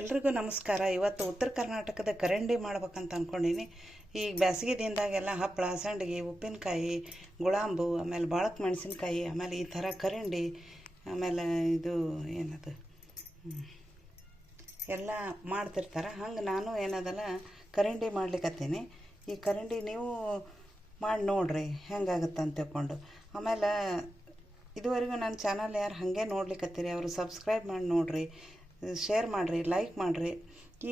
ಎಲ್ರಿಗೂ ನಮಸ್ಕಾರ. ಇವತ್ತು ಉತ್ತರ ಕರ್ನಾಟಕದ ಕರಂಡಿ ಮಾಡ್ಬೇಕಂತ ಅಂದ್ಕೊಂಡೀನಿ. ಈಗ ಬೇಸಿಗೆ ದಿನದಾಗೆಲ್ಲ ಹಪ್ಪಳ, ಸಂಡಿಗೆ, ಉಪ್ಪಿನಕಾಯಿ, ಗುಳಂಬು, ಆಮೇಲೆ ಬಾಳಕ್ ಮೆಣಸಿನ್ಕಾಯಿ, ಆಮೇಲೆ ಈ ಥರ ಕರಂಡಿ, ಆಮೇಲೆ ಇದು ಏನದು ಎಲ್ಲ ಮಾಡ್ತಿರ್ತಾರೆ. ಹಂಗೆ ನಾನು ಏನದಲ್ಲ ಕರಂಡಿ ಮಾಡ್ಲಿಕ್ಕತ್ತೀನಿ. ಈ ಕರಂಡಿ ನೀವು ಮಾಡಿ ನೋಡಿರಿ ಹೆಂಗಾಗುತ್ತೆ ಅಂತ ತಿಳ್ಕೊಂಡು. ಆಮೇಲೆ ಇದುವರೆಗೂ ನನ್ನ ಚಾನಲ್ ಯಾರು ಹಾಗೆ ನೋಡ್ಲಿಕ್ಕತ್ತೀರಿ ಅವರು ಸಬ್ಸ್ಕ್ರೈಬ್ ಮಾಡಿ ನೋಡಿರಿ, ಶೇರ್ ಮಾಡಿರಿ, ಲೈಕ್ ಮಾಡಿರಿ.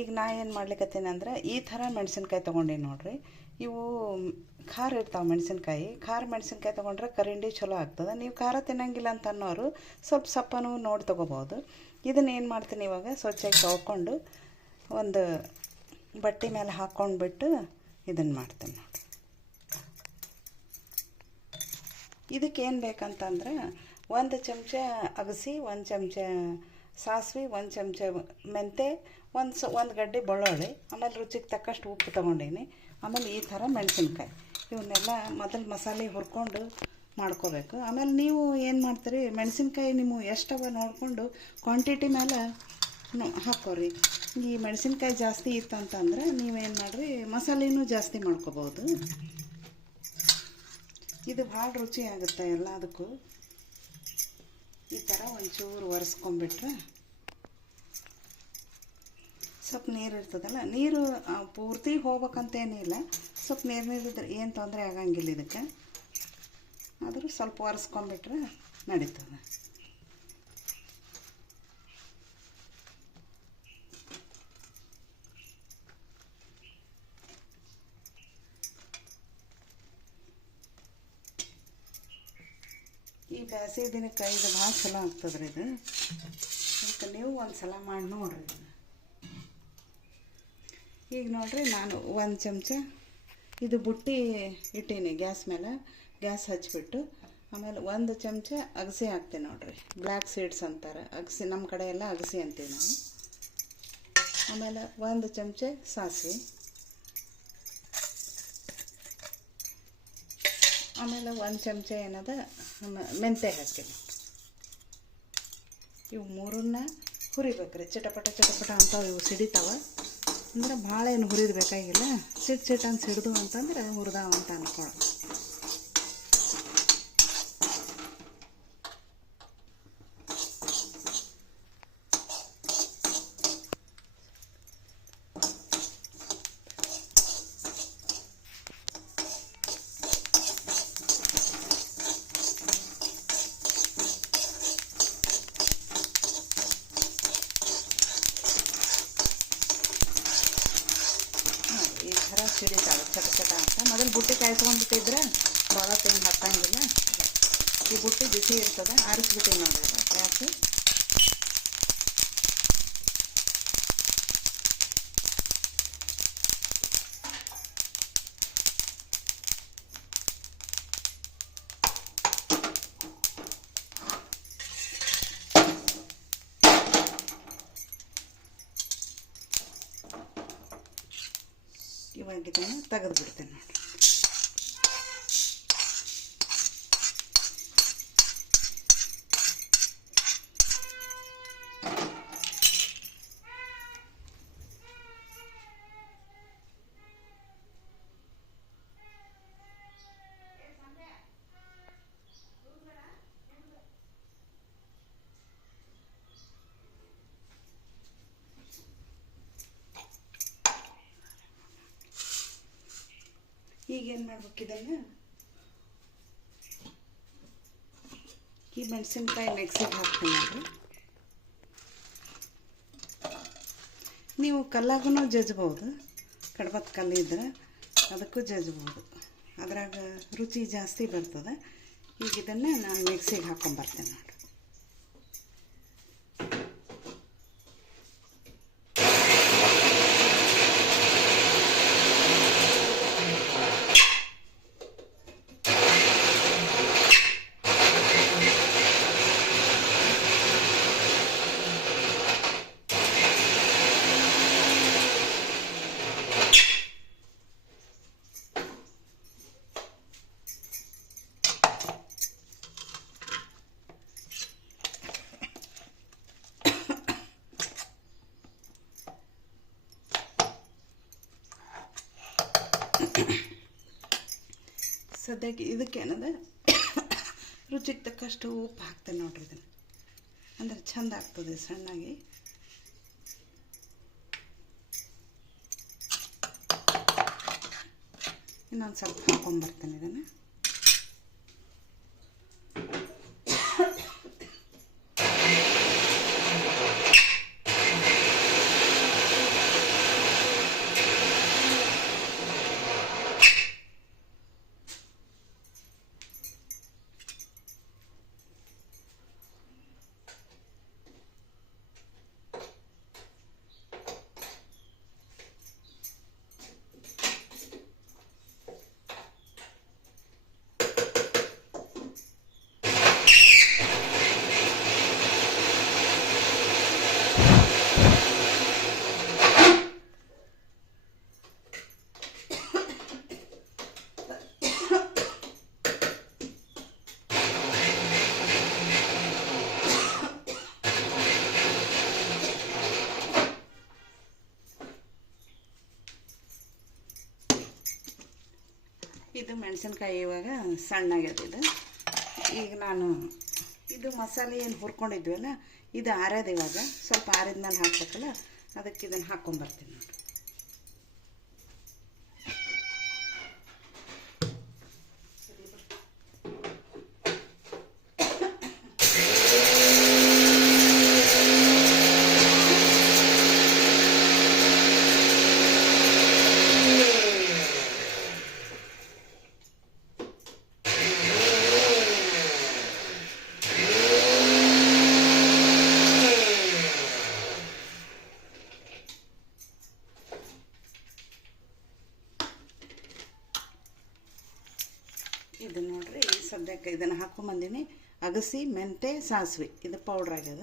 ಈಗ ನಾ ಏನು ಮಾಡ್ಲಿಕ್ಕತ್ತೀನಿ ಅಂದ್ರೆ ಈ ಥರ ಮೆಣಸಿನ್ಕಾಯಿ ತೊಗೊಂಡೀನಿ ನೋಡಿರಿ. ಇವು ಖಾರ ಇರ್ತಾವೆ ಮೆಣಸಿನ್ಕಾಯಿ. ಖಾರ ಮೆಣಸಿನ್ಕಾಯಿ ತೊಗೊಂಡ್ರೆ ಕರಿಂಡಿ ಚಲೋ ಆಗ್ತದೆ. ನೀವು ಖಾರ ತಿನ್ನಂಗಿಲ್ಲ ಅಂತ ಅನ್ನೋರು ಸ್ವಲ್ಪ ಸಪ್ಪನೂ ನೋಡಿ ತೊಗೋಬೋದು. ಇದನ್ನು ಏನು ಮಾಡ್ತೀನಿ, ಇವಾಗ ಸ್ವಚ್ಛಾಗಿ ತೊಳ್ಕೊಂಡು ಒಂದು ಬಟ್ಟೆ ಮೇಲೆ ಹಾಕ್ಕೊಂಡ್ಬಿಟ್ಟು ಇದನ್ನು ಮಾಡ್ತೀನಿ ನೋಡಿ. ಇದಕ್ಕೇನು ಬೇಕಂತಂದ್ರೆ ಒಂದು ಚಮಚ ಅಗಸಿ, ಒಂದು ಚಮಚ ಸಾಸಿವೆ, ಒಂದು ಚಮಚ ಮೆಂತೆ, ಒಂದು ಗಡ್ಡೆ ಬೆಳ್ಳುಳ್ಳಿ, ಆಮೇಲೆ ರುಚಿಗೆ ತಕ್ಕಷ್ಟು ಉಪ್ಪು ತೊಗೊಂಡೀನಿ. ಆಮೇಲೆ ಈ ಥರ ಮೆಣಸಿನ್ಕಾಯಿ ಇವನ್ನೆಲ್ಲ ಮೊದಲು ಮಸಾಲೆ ಹುರ್ಕೊಂಡು ಮಾಡ್ಕೋಬೇಕು. ಆಮೇಲೆ ನೀವು ಏನು ಮಾಡ್ತೀರಿ, ಮೆಣಸಿನ್ಕಾಯಿ ನೀವು ಎಷ್ಟವ ನೋಡಿಕೊಂಡು ಕ್ವಾಂಟಿಟಿ ಮೇಲೆ ಹಾಕೋರಿ. ಈ ಮೆಣಸಿನ್ಕಾಯಿ ಜಾಸ್ತಿ ಇತ್ತು ಅಂತಂದ್ರೆ ನೀವೇನು ಮಾಡಿರಿ, ಮಸಾಲೆನೂ ಜಾಸ್ತಿ ಮಾಡ್ಕೋಬೋದು. ಇದು ಭಾಳ ರುಚಿ ಆಗುತ್ತೆ ಎಲ್ಲದಕ್ಕೂ. ಈ ಥರ ಒಂಚೂರು ಒರೆಸ್ಕೊಂಬಿಟ್ರೆ ಸ್ವಲ್ಪ ನೀರು ಇರ್ತದಲ್ಲ, ನೀರು ಪೂರ್ತಿ ಹೋಗ್ಬೇಕಂತೇನಿಲ್ಲ. ಸ್ವಲ್ಪ ನೀರಿದ್ರೆ ಏನು ತೊಂದರೆ ಆಗಂಗಿಲ್ಲ ಇದಕ್ಕೆ. ಆದರೂ ಸ್ವಲ್ಪ ಒರೆಸ್ಕೊಂಬಿಟ್ರೆ ನಡೀತದೆ. ಈ ಬೇಸಿಗೆ ದಿನಕ್ಕೆ ಇದು ಭಾಳ ಚಲೋ ಆಗ್ತದ್ರಿ ಇದು. ಅದಕ್ಕೆ ನೀವು ಒಂದು ಸಲ ಮಾಡಿ ನೋಡಿರಿ. ಈಗ ನೋಡಿರಿ, ನಾನು ಒಂದು ಚಮಚ ಇದು ಬುಟ್ಟಿ ಇಟ್ಟೀನಿ ಗ್ಯಾಸ್ ಮೇಲೆ. ಗ್ಯಾಸ್ ಹಚ್ಚಿಬಿಟ್ಟು ಆಮೇಲೆ ಒಂದು ಚಮಚ ಅಗಸೆ ಹಾಕ್ತೀನಿ ನೋಡಿರಿ. ಬ್ಲ್ಯಾಕ್ ಸೀಡ್ಸ್ ಅಂತಾರೆ ಅಗಸೆ, ನಮ್ಮ ಕಡೆ ಎಲ್ಲ ಅಗಸೆ ಅಂತೀವಿ ನಾವು. ಆಮೇಲೆ ಒಂದು ಚಮಚ ಸಾಸಿವೆ, ಆಮೇಲೆ ಒಂದು ಚಮಚ ಏನದ ಮೆಂತೆ ಹಾಕ್ತೀನಿ. ಇವು ಮೂರನ್ನ ಹುರಿಬೇಕ್ರಿ. ಚಟಪಟ ಚಟಪಟ ಅಂತ ಇವು ಸಿಡಿತಾವ. ಅಂದ್ರೆ ಭಾಳ ಏನು ಹುರಿದು ಬೇಕಾಗಿಲ್ಲ. ಸಿಟ್ಟು ಅಂತ ಸಿಡ್ದು ಅಂತಂದ್ರೆ ಹುರಿದಾವ ಅಂತ ಅನ್ಕೊಳ್ಳೋ. ಈ ಥರ ಸಿಡಿತಾವೆ ಚಟ ಅಂತ. ಮೊದಲು ಬುಟ್ಟಿ ಕಾಯಿಸ್ಕೊಂಡ್ಬಿಟ್ಟಿದ್ರೆ ಭಾಳ ಟೈಮ್ ಹಾಕಂಗಿಲ್ಲ. ಈ ಬುಟ್ಟಿ ಬಿಸಿ ಇರ್ತದೆ, ಆರಿಸ್ಬಿಟ್ಟು ನೋಡ್ರಿ ಯಾಕೆ. ಇವಾಗ ಇದನ್ನು ತೆಗೆದು ಬಿಡ್ತೇನೆ ನೋಡಿ. ಈಗೇನು ಮಾಡ್ಬೇಕಿದನ್ನು, ಈ ಮೆಣಸಿನ್ಕಾಯಿ ಮಿಕ್ಸಿಗೆ ಹಾಕ್ತೀನಿ ನೋಡ್ರಿ. ನೀವು ಕಲ್ಲಾಗೂ ಜಜ್ಬೋದು, ಕಡ್ಬತ್ ಕಲ್ಲಿದ್ರೆ ಅದಕ್ಕೂ ಜಜ್ಬೋದು. ಅದ್ರಾಗ ರುಚಿ ಜಾಸ್ತಿ ಬರ್ತದೆ. ಈಗ ಇದನ್ನು ನಾನು ಮಿಕ್ಸಿಗೆ ಹಾಕ್ಕೊಂಬರ್ತೇನೆ ನೋಡಿ. ಸದ್ಯಕ್ಕೆ ಇದಕ್ಕೇನದ ರುಚಿಗೆ ತಕ್ಕಷ್ಟು ಉಪ್ಪು ಹಾಕ್ತೇನೆ ನೋಡ್ರಿ. ಇದನ್ನು ಅಂದರೆ ಚೆಂದ ಆಗ್ತದೆ ಸಣ್ಣಾಗಿ. ಇನ್ನೊಂದು ಸ್ವಲ್ಪ ಹಾಕ್ಕೊಂಬರ್ತೇನೆ ಇದನ್ನು. ಇದು ಮೆಣಸಿನ್ಕಾಯಿ ಇವಾಗ ಸಣ್ಣಾಗ್ಯದ. ಈಗ ನಾನು ಇದು ಮಸಾಲೆ ಏನು ಹುರ್ಕೊಂಡಿದ್ವಲ್ಲ ಇದು ಆರ್ಯದ. ಇವಾಗ ಸ್ವಲ್ಪ ಆರಿದ ಮೇಲೆ ಹಾಕ್ಬೇಕಲ್ಲ, ಅದಕ್ಕೆ ಇದನ್ನು ಹಾಕ್ಕೊಂಬರ್ತೀನಿ ನೋಡಿ. ಇದು ನೋಡ್ರಿ, ಈ ಸದ್ಯಕ್ಕೆ ಇದನ್ನು ಹಾಕ್ಕೊಂಬಂದಿನಿ. ಅಗಸಿ, ಮೆಂತೆ, ಸಾಸಿವೆ ಇದು ಪೌಡ್ರ್ ಆಗ್ಯದ.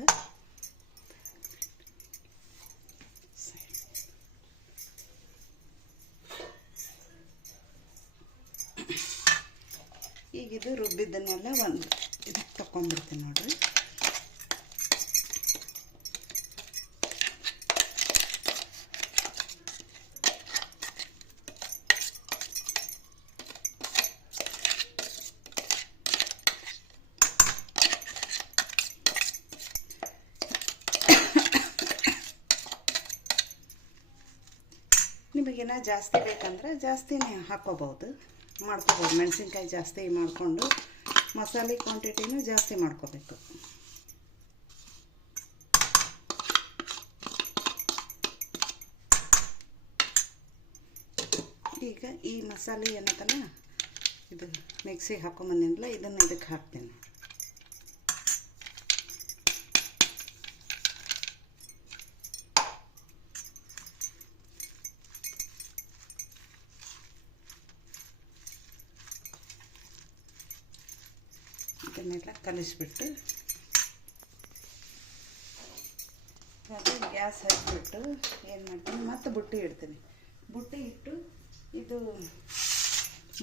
ಈಗ ಇದು ರುಬ್ಬಿದ್ದನ್ನೆಲ್ಲ ಒಂದು ಇದಕ್ಕೆ ತಗೊಂಡ್ಬಿಡ್ತೀನಿ ನೋಡ್ರಿ. ನಿಮಗೇನ ಜಾಸ್ತಿ ಬೇಕಂದ್ರೆ ಜಾಸ್ತಿನೇ ಹಾಕ್ಕೋಬೋದು, ಮಾಡ್ಕೋಬೋದು. ಮೆಣಸಿನ್ಕಾಯಿ ಜಾಸ್ತಿ ಮಾಡಿಕೊಂಡು ಮಸಾಲೆ ಕ್ವಾಂಟಿಟಿನೂ ಜಾಸ್ತಿ ಮಾಡ್ಕೋಬೇಕು. ಈಗ ಈ ಮಸಾಲೆ ಏನತ್ತಲ್ಲ ಇದು ಮಿಕ್ಸಿಗೆ ಹಾಕ್ಕೊಂಬಂದಿನಲ್ಲ, ಇದನ್ನು ಇದಕ್ಕೆ ಹಾಕ್ತೀನಿ. ಇದನ್ನೆಲ್ಲ ಕಲಿಸ್ಬಿಟ್ಟು ಅದು ಗ್ಯಾಸ್ ಹಚ್ಚಿಬಿಟ್ಟು ಏನು ಮಾಡ್ತೀನಿ, ಮತ್ತೆ ಬುಟ್ಟಿ ಇಡ್ತೀನಿ. ಬುಟ್ಟಿ ಇಟ್ಟು ಇದು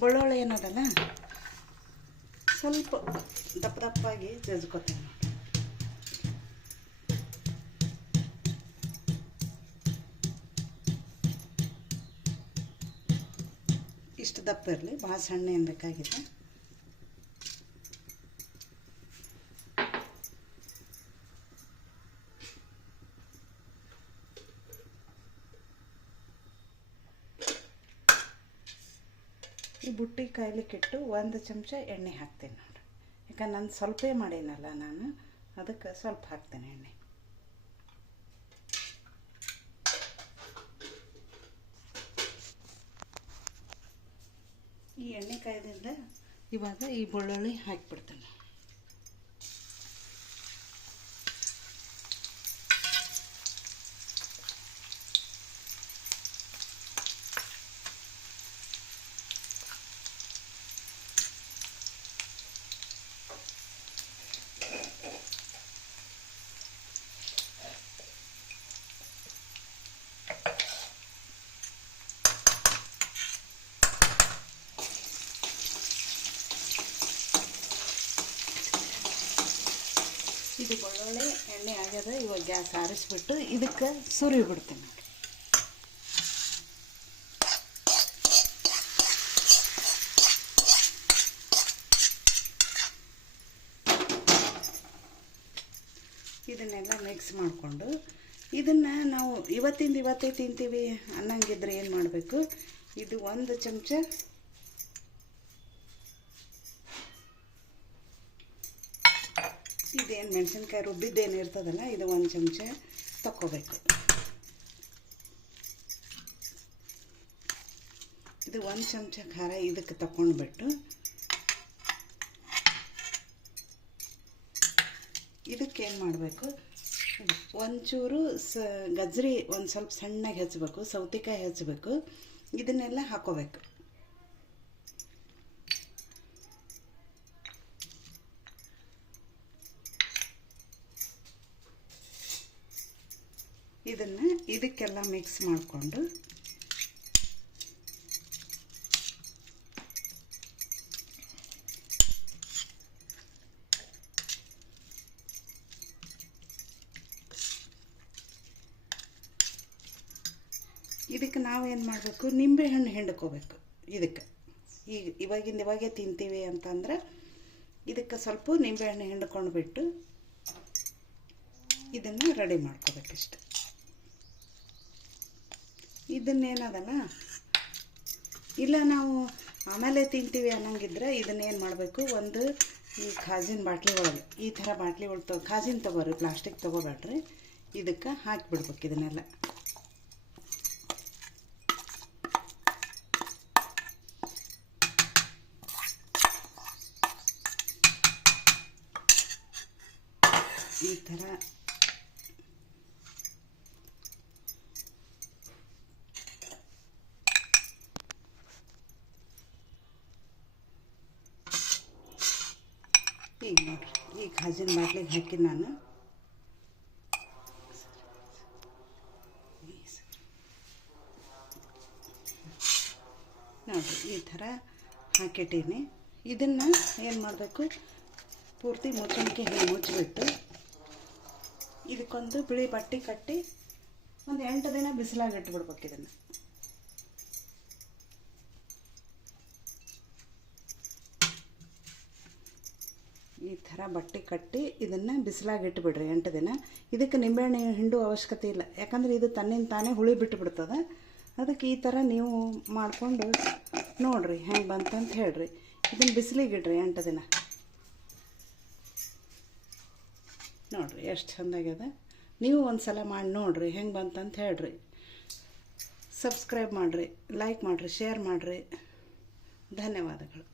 ಬೆಳ್ಳುಳ್ಳಿ ಏನದಲ್ಲ ಸ್ವಲ್ಪ ದಪ್ಪ ದಪ್ಪಾಗಿ ಜಜ್ಕೊತೀನಿ. ಇಷ್ಟು ದಪ್ಪ ಇರಲಿ, ಭಾಳ ಸಣ್ಣ ಏನು ಬೇಕಾಗಿದೆ. ಈ ಬುಟ್ಟಿ ಕಾಯ್ಲಿಕ್ಕಿಟ್ಟು 1 ಚಮಚ ಎಣ್ಣೆ ಹಾಕ್ತೀನಿ ನೋಡಿ. ಯಾಕಂದ್ರೆ ನಾನು ಸ್ವಲ್ಪ ಮಾಡೀನಲ್ಲ ನಾನು, ಅದಕ್ಕೆ ಸ್ವಲ್ಪ ಹಾಕ್ತೇನೆ ಎಣ್ಣೆ. ಈ ಎಣ್ಣೆ ಕಾಯ್ದಿಂದ ಇವಾಗ ಈ ಬೆಳ್ಳುಳ್ಳಿ ಹಾಕಿಬಿಡ್ತೇನೆ. ಇದು ಬೆಳ್ಳುಳ್ಳಿ ಎಣ್ಣೆ ಆಗ್ಯದ. ಇವಾಗ ಗ್ಯಾಸ್ ಆರಿಸ್ಬಿಟ್ಟು ಇದಕ್ಕೆ ಸುರಿ ಬಿಡ್ತೀನಿ ನೋಡಿ. ಮಿಕ್ಸ್ ಮಾಡಿಕೊಂಡು ಇದನ್ನು ನಾವು ಇವತ್ತಿಂದ ಇವತ್ತೇ ತಿಂತೀವಿ ಅನ್ನಂಗಿದ್ರೆ ಏನು ಮಾಡಬೇಕು, ಇದು 1 ಚಮಚ ಇದೇನು ಮೆಣಸಿನ್ಕಾಯಿ ರುಬ್ಬಿದ್ದೇನು ಇರ್ತದಲ್ಲ, ಇದು 1 ಚಮಚ ತಕ್ಕೋಬೇಕು. ಇದು 1 ಚಮಚ ಖಾರ ಇದಕ್ಕೆ ತಗೊಂಡ್ಬಿಟ್ಟು ಇದಕ್ಕೆ ಏನು ಮಾಡಬೇಕು, ಒಂಚೂರು ಗಜ್ರಿ ಒಂದು ಸ್ವಲ್ಪ ಸಣ್ಣಗೆ ಹೆಚ್ಚಬೇಕು, ಸೌತೆಕಾಯಿ ಹೆಚ್ಚಬೇಕು, ಇದನ್ನೆಲ್ಲ ಹಾಕೋಬೇಕು. ಇದನ್ನು ಇದಕ್ಕೆಲ್ಲ ಮಿಕ್ಸ್ ಮಾಡಿಕೊಂಡು ಇದಕ್ಕೆ ನಾವೇನು ಮಾಡಬೇಕು, ನಿಂಬೆಹಣ್ಣು ಹಿಂಡ್ಕೋಬೇಕು. ಇದಕ್ಕೆ ಇವಾಗೇ ತಿಂತೀವಿ ಅಂತಂದ್ರೆ ಇದಕ್ಕೆ ಸ್ವಲ್ಪ ನಿಂಬೆಹಣ್ಣು ಹಿಂಡ್ಕೊಂಡು ಬಿಟ್ಟು ಇದನ್ನು ರೆಡಿ ಮಾಡ್ಕೋಬೇಕಿಷ್ಟು. ಇದನ್ನೇನದಲ್ಲ, ಇಲ್ಲ ನಾವು ಆಮೇಲೆ ತಿಂತೀವಿ ಅನ್ನಂಗಿದ್ರೆ ಇದನ್ನೇನು ಮಾಡಬೇಕು, ಒಂದು ಈ ಖಾಜಿನ ಬಾಟ್ಲಿ ಒಳಗೆ ಈ ಥರ ಬಾಟ್ಲಿ ಒಳಗೆ ಖಾಜಿನ ತೊಗೋರಿ, ಪ್ಲಾಸ್ಟಿಕ್ ತೊಗೋಬೇಡ್ರಿ. ಇದಕ್ಕೆ ಹಾಕಿಬಿಡ್ಬೇಕು ಇದನ್ನೆಲ್ಲ. ಈ ಥರ ಈಗ ನೋಡಿರಿ, ಈ ಖಾಜಿನ ಬಾಟ್ಲಿಗೆ ಹಾಕಿ ನಾನು ನೋಡಿರಿ ಈ ಥರ ಹಾಕಿಟ್ಟೀನಿ. ಇದನ್ನು ಏನು ಮಾಡಬೇಕು, ಪೂರ್ತಿ ಮುಚ್ಚಣಿಕೆ ಹೀಗೆ ಮುಚ್ಚಿಬಿಟ್ಟು ಇದಕ್ಕೊಂದು ಬಿಳಿ ಬಟ್ಟೆ ಕಟ್ಟಿ ಒಂದು 8 ದಿನ ಬಿಸಿಲಾಗಿ ಇಟ್ಬಿಡ್ಬೇಕು. ಇದನ್ನು ಈ ಥರ ಬಟ್ಟೆ ಕಟ್ಟಿ ಇದನ್ನು ಬಿಸಿಲಾಗಿ ಇಟ್ಬಿಡ್ರಿ 8 ದಿನ. ಇದಕ್ಕೆ ನಿಂಬೆಹಣ್ಣು ಹಿಂಡು ಅವಶ್ಯಕತೆ ಇಲ್ಲ, ಯಾಕಂದರೆ ಇದು ತನ್ನಿಂದ ತಾನೇ ಹುಳಿ ಬಿಟ್ಟುಬಿಡ್ತದೆ. ಅದಕ್ಕೆ ಈ ಥರ ನೀವು ಮಾಡಿಕೊಂಡು ನೋಡಿರಿ ಹೆಂಗೆ ಬಂತಂತ ಹೇಳ್ರಿ. ಇದನ್ನು ಬಿಸಿಲಿಗೆ ಇಡ್ರಿ 8 ದಿನ. ನೋಡಿರಿ ಎಷ್ಟು ಚೆಂದಾಗ್ಯದ. ನೀವು ಒಂದು ಸಲ ಮಾಡಿ ನೋಡಿರಿ ಹೆಂಗೆ ಬಂತಂತ ಹೇಳ್ರಿ. ಸಬ್ಸ್ಕ್ರೈಬ್ ಮಾಡಿರಿ, ಲೈಕ್ ಮಾಡಿರಿ, ಶೇರ್ ಮಾಡಿರಿ. ಧನ್ಯವಾದಗಳು.